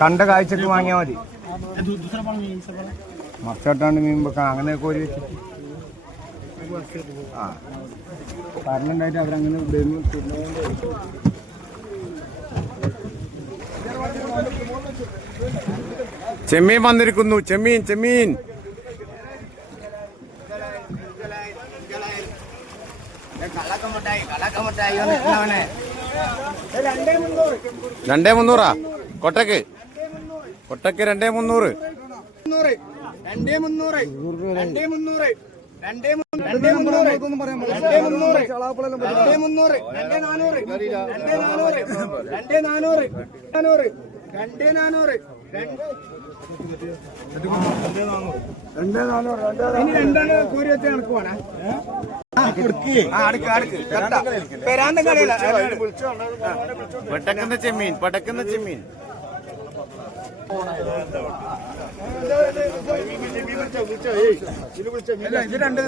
കണ്ട കാഴ്ചക്ക് വാങ്ങിയാൽ മതി. മറച്ചോട്ടാണ്ട് മീൻ വെക്കാൻ അങ്ങനെ കോരി വെച്ചിട്ട്. ആ. പറഞ്ഞുണ്ടായിട്ട് അവരങ്ങനെ ചെമ്മീൻ വന്നിരിക്കുന്നു. ചെമ്മീൻ ചെമ്മീൻ. രണ്ടേ മുന്നൂറാ? കൊട്ടക്ക്? കൊട്ടക്ക് രണ്ടേ മുന്നൂറ്. രണ്ടേ മുന്നൂറ്. രണ്ടേ മുന്നൂറ്. രണ്ടേ മുന്നൂറ്. രണ്ടേ മുന്നൂറ് രണ്ടേ നാനൂറ്. രണ്ടേ നാനൂറ്. രണ്ടേ നാനൂറ്. രണ്ടേ നാനൂറ്. രണ്ടേ നാനൂറ്. നാനൂറ്. രണ്ടേ നാനൂറ്. ഇനി രണ്ടാണ് കോരി വെച്ച കണക്ക് പോണേ പടക്കുന്ന ചെമ്മീൻ പടക്കുന്ന ചെമ്മീൻ. ഇത് രണ്ട്